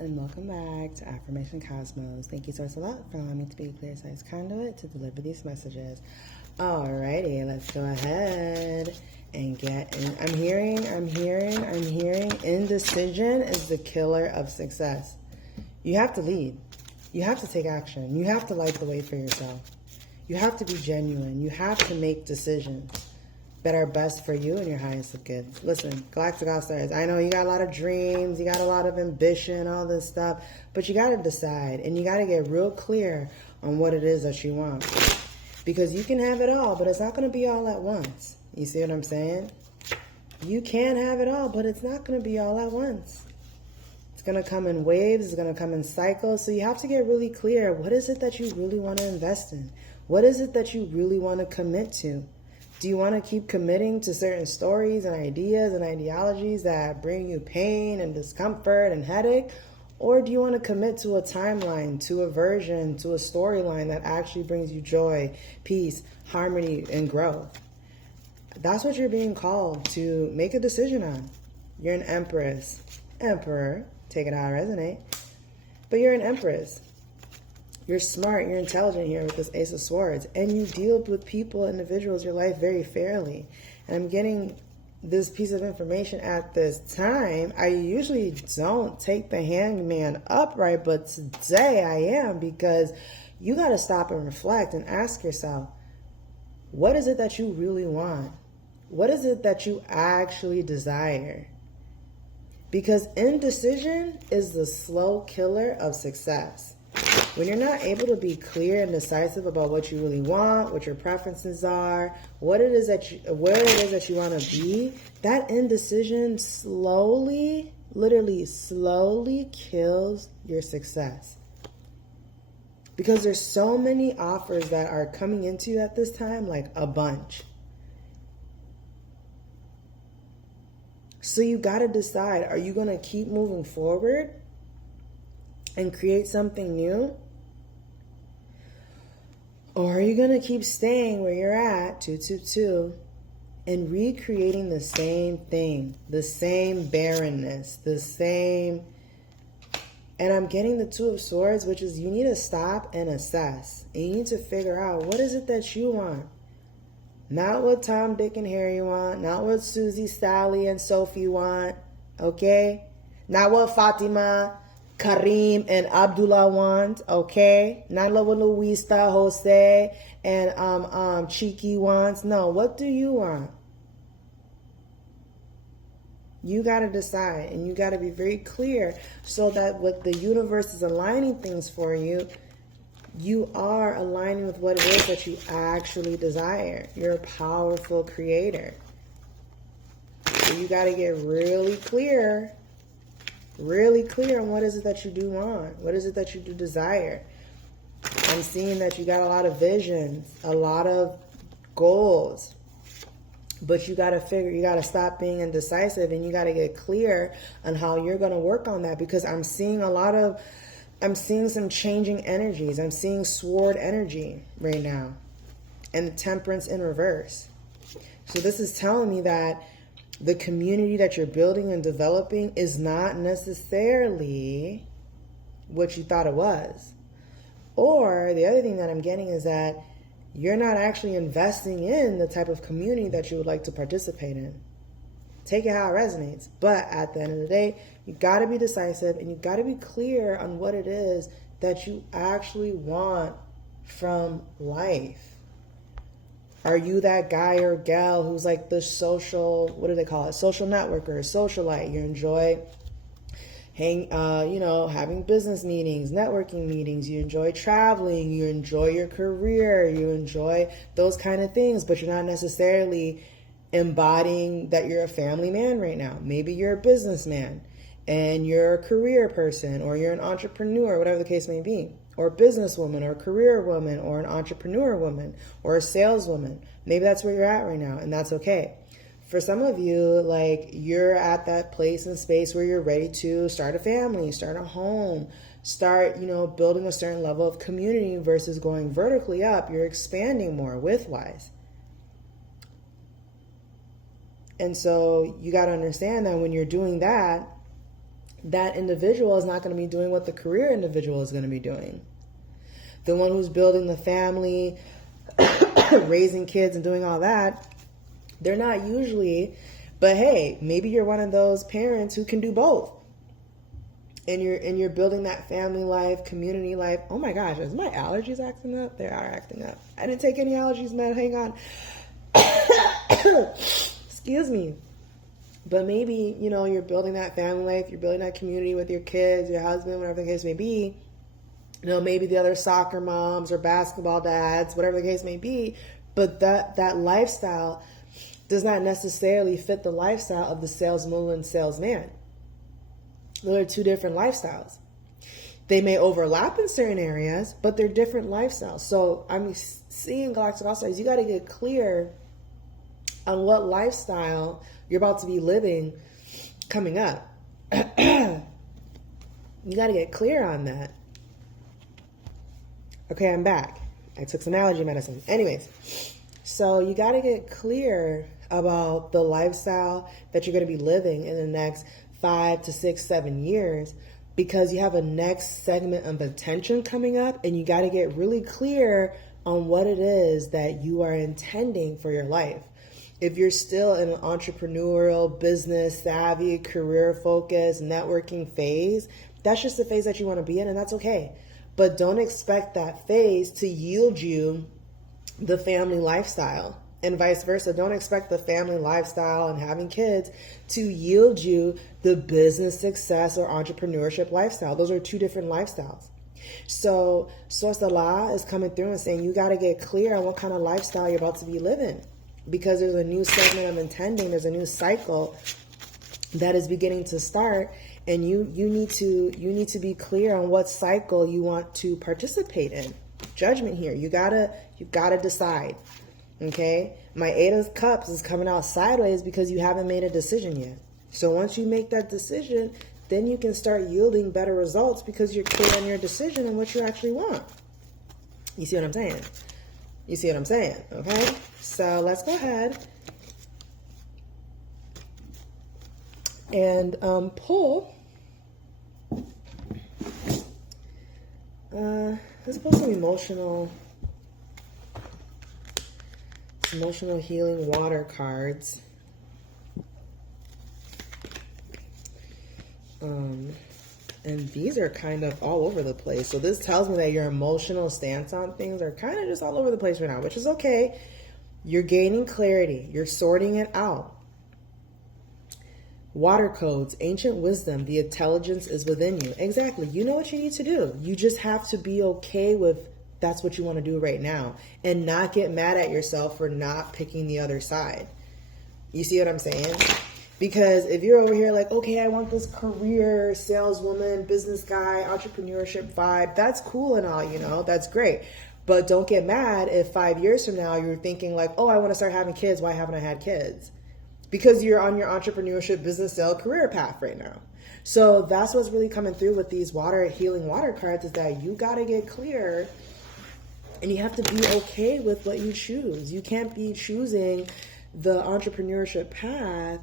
and welcome back to Affirmation Cosmos. Thank you, Source a lot, for allowing me to be a clear size conduit to deliver these messages. Alrighty, let's go ahead and get in. I'm hearing indecision is the killer of success. You have to lead. You have to take action. You have to light the way for yourself. You have to be genuine. You have to make decisions that are best for you and your highest of goods. Listen, Galactic All-Stars, I know you got a lot of dreams, you got a lot of ambition, all this stuff, but you got to decide and you got to get real clear on what it is that you want. Because you can have it all, but it's not going to be all at once. You see what I'm saying? You can have it all, but it's not going to be all at once. It's going to come in waves, it's going to come in cycles, so you have to get really clear. What is it that you really want to invest in? What is it that you really want to commit to? Do you want to keep committing to certain stories and ideas and ideologies that bring you pain and discomfort and headache? Or do you want to commit to a timeline, to a version, to a storyline that actually brings you joy, peace, harmony, and growth? That's what you're being called to make a decision on. You're an empress, emperor, take it how it resonates, but you're an empress. You're smart, you're intelligent here with this Ace of Swords, and you deal with people, individuals, your life very fairly. And I'm getting this piece of information at this time. I usually don't take the hangman upright, but today I am, because you got to stop and reflect and ask yourself, what is it that you really want? What is it that you actually desire? Because indecision is the slow killer of success. When you're not able to be clear and decisive about what you really want, what your preferences are, where it is that you want to be, that indecision slowly, literally slowly kills your success. Because there's so many offers that are coming into you at this time, like a bunch. So you got to decide, are you going to keep moving forward and create something new? Or are you going to keep staying where you're at, 222, and recreating the same thing, the same barrenness, the same... And I'm getting the Two of Swords, which is you need to stop and assess. And you need to figure out, what is it that you want? Not what Tom, Dick, and Harry want. Not what Susie, Sally, and Sophie want. Okay? Not what Fatima, Kareem, and Abdullah want. Okay? Not what Luisa, Jose, and Chiki wants. No, what do you want? You got to decide, and you got to be very clear so that what the universe is aligning things for you, you are aligning with what it is that you actually desire. You're a powerful creator. So you got to get really clear on what is it that you do want. What is it that you do desire? I'm seeing that you got a lot of visions, a lot of goals. But you got to stop being indecisive, and you got to get clear on how you're going to work on that, because I'm seeing some changing energies. I'm seeing sword energy right now and temperance in reverse. So this is telling me that the community that you're building and developing is not necessarily what you thought it was. Or the other thing that I'm getting is that you're not actually investing in the type of community that you would like to participate in. Take it how it resonates. But at the end of the day, you got to be decisive, and you got to be clear on what it is that you actually want from life. Are you that guy or gal who's like the social, what do they call it? Social networker, socialite. You enjoy having business meetings, networking meetings. You enjoy traveling. You enjoy your career. You enjoy those kind of things, but you're not necessarily embodying that you're a family man right now. Maybe you're a businessman and you're a career person, or you're an entrepreneur, whatever the case may be, or a businesswoman, or a career woman, or an entrepreneur woman, or a saleswoman. Maybe that's where you're at right now, and that's okay. For some of you, like, you're at that place and space where you're ready to start a family, start a home, start, building a certain level of community versus going vertically up. You're expanding more widthwise. And so you got to understand that when you're doing that, that individual is not going to be doing what the career individual is going to be doing. The one who's building the family, raising kids and doing all that, they're not usually, but hey, maybe you're one of those parents who can do both. And you're building that family life, community life. Oh my gosh, is my allergies acting up? They are acting up. I didn't take any allergies, man. Hang on. Excuse me. But maybe, you're building that family life, you're building that community with your kids, your husband, whatever the case may be. Maybe the other soccer moms or basketball dads, whatever the case may be. But that lifestyle does not necessarily fit the lifestyle of the saleswoman and salesman. Those are two different lifestyles. They may overlap in certain areas, but they're different lifestyles. So I'm seeing Galactic All-Stars, you got to get clear on what lifestyle you're about to be living coming up. You got to get clear on that. Okay, I'm back. I took some allergy medicine. Anyways, so you got to get clear about the lifestyle that you're going to be living in the next 5 to 6, 7 years, because you have a next segment of attention coming up, and you got to get really clear on what it is that you are intending for your life. If you're still in an entrepreneurial, business savvy, career focused, networking phase, that's just the phase that you want to be in, and that's okay. But don't expect that phase to yield you the family lifestyle. And vice versa. Don't expect the family lifestyle and having kids to yield you the business success or entrepreneurship lifestyle. Those are two different lifestyles. So Source Allah is coming through and saying you got to get clear on what kind of lifestyle you're about to be living, because there's a new segment of intending. There's a new cycle that is beginning to start, and you need to be clear on what cycle you want to participate in. Judgment here. You gotta decide. Okay, my 8 of Cups is coming out sideways because you haven't made a decision yet. So once you make that decision, then you can start yielding better results because you're clear on your decision and what you actually want. You see what I'm saying? You see what I'm saying? Okay, so let's go ahead and pull. Let's pull some emotional healing water cards. And these are kind of all over the place. So this tells me that your emotional stance on things are kind of just all over the place right now, which is okay. You're gaining clarity. You're sorting it out. Water codes, ancient wisdom, the intelligence is within you. Exactly. You know what you need to do. You just have to be okay with that's what you want to do right now, and not get mad at yourself for not picking the other side. You see what I'm saying? Because if you're over here like, okay, I want this career, saleswoman, business guy, entrepreneurship vibe, that's cool and all, that's great. But don't get mad if 5 years from now you're thinking like, oh, I want to start having kids. Why haven't I had kids? Because you're on your entrepreneurship, business, sale, career path right now. So that's what's really coming through with these healing water cards, is that you got to get clear. And you have to be okay with what you choose. You can't be choosing the entrepreneurship path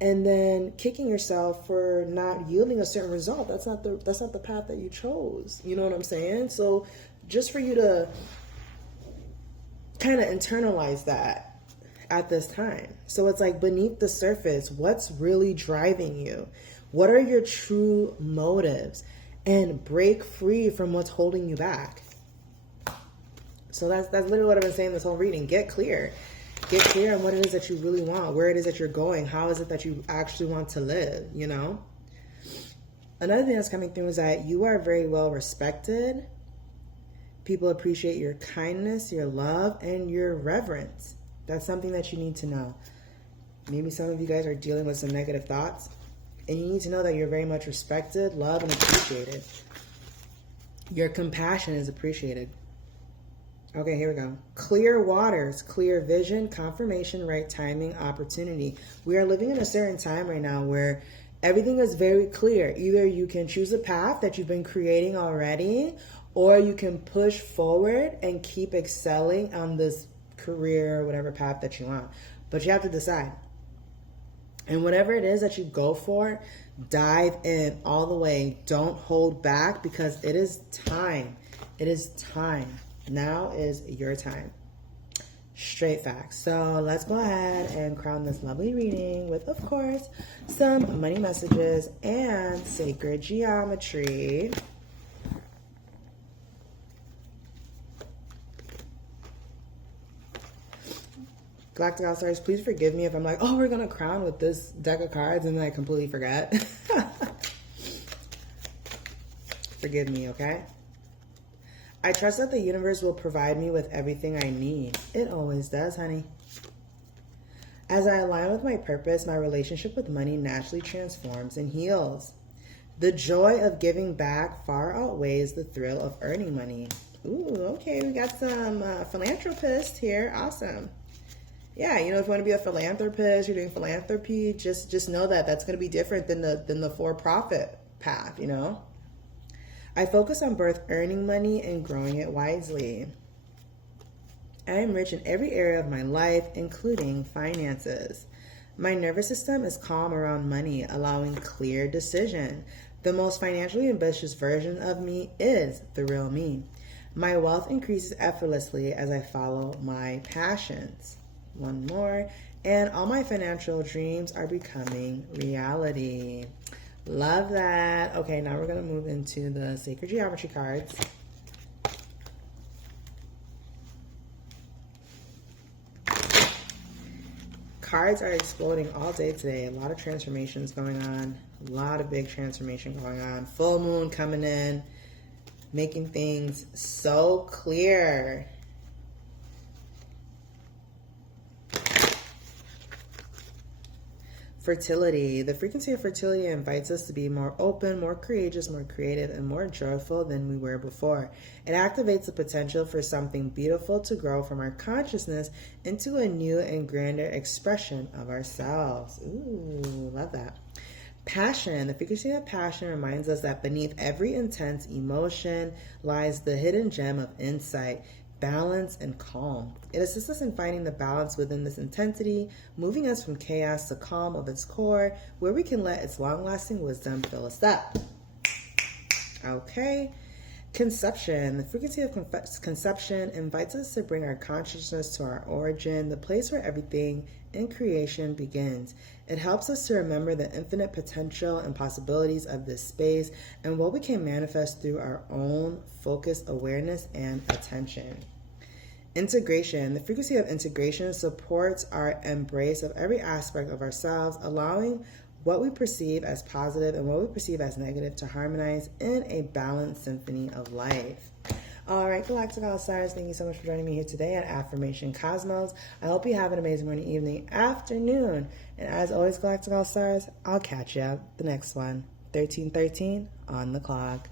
and then kicking yourself for not yielding a certain result. That's not the path that you chose. You know what I'm saying? So just for you to kind of internalize that at this time. So it's like beneath the surface, what's really driving you? What are your true motives? And break free from what's holding you back. So that's literally what I've been saying this whole reading. Get clear. Get clear on what it is that you really want, where it is that you're going, how is it that you actually want to live, Another thing that's coming through is that you are very well respected. People appreciate your kindness, your love, and your reverence. That's something that you need to know. Maybe some of you guys are dealing with some negative thoughts, and you need to know that you're very much respected, loved, and appreciated. Your compassion is appreciated. Okay, here we go. Clear waters, clear vision, confirmation, right timing, opportunity. We are living in a certain time right now where everything is very clear. Either you can choose a path that you've been creating already, or you can push forward and keep excelling on this career or whatever path that you want. But you have to decide. And whatever it is that you go for, Dive in all the way. Don't hold back because it is time. It is time. Now is your time. Straight facts. So let's go ahead and crown this lovely reading with, of course, some money messages and sacred geometry. Galactic All-Stars, please forgive me if I'm like, oh, we're going to crown with this deck of cards and then I completely forget. Forgive me, okay? I trust that the universe will provide me with everything I need. It always does, honey. As I align with my purpose, my relationship with money naturally transforms and heals. The joy of giving back far outweighs the thrill of earning money. Ooh, okay, we got some philanthropists here. Awesome. Yeah, you know, if you want to be a philanthropist, you're doing philanthropy, just know that that's going to be different than the for-profit path, you know? I focus on both earning money and growing it wisely. I am rich in every area of my life, including finances. My nervous system is calm around money, allowing clear decision. The most financially ambitious version of me is the real me. My wealth increases effortlessly as I follow my passions. One more. And all my financial dreams are becoming reality. Love that. Okay, now we're going to move into the sacred geometry cards. Cards are exploding all day today. A lot of transformations going on. A lot of big transformation going on. Full moon coming in, making things so clear. Fertility. The frequency of fertility invites us to be more open, more courageous, more creative, and more joyful than we were before. It activates the potential for something beautiful to grow from our consciousness into a new and grander expression of ourselves. Ooh, love that. Passion. The frequency of passion reminds us that beneath every intense emotion lies the hidden gem of insight, balance, and calm. It assists us in finding the balance within this intensity, moving us from chaos to calm of its core, where we can let its long-lasting wisdom fill us up. Okay. Conception. The frequency of conception invites us to bring our consciousness to our origin, the place where everything in creation begins. It helps us to remember the infinite potential and possibilities of this space and what we can manifest through our own focused awareness and attention. Integration. The frequency of integration supports our embrace of every aspect of ourselves, allowing what we perceive as positive and what we perceive as negative to harmonize in a balanced symphony of life. All right, Galactic All-Stars, thank you so much for joining me here today at Affirmation Cosmos. I hope you have an amazing morning, evening, afternoon. And as always, Galactic All-Stars, I'll catch you the next one. 1313 on the clock.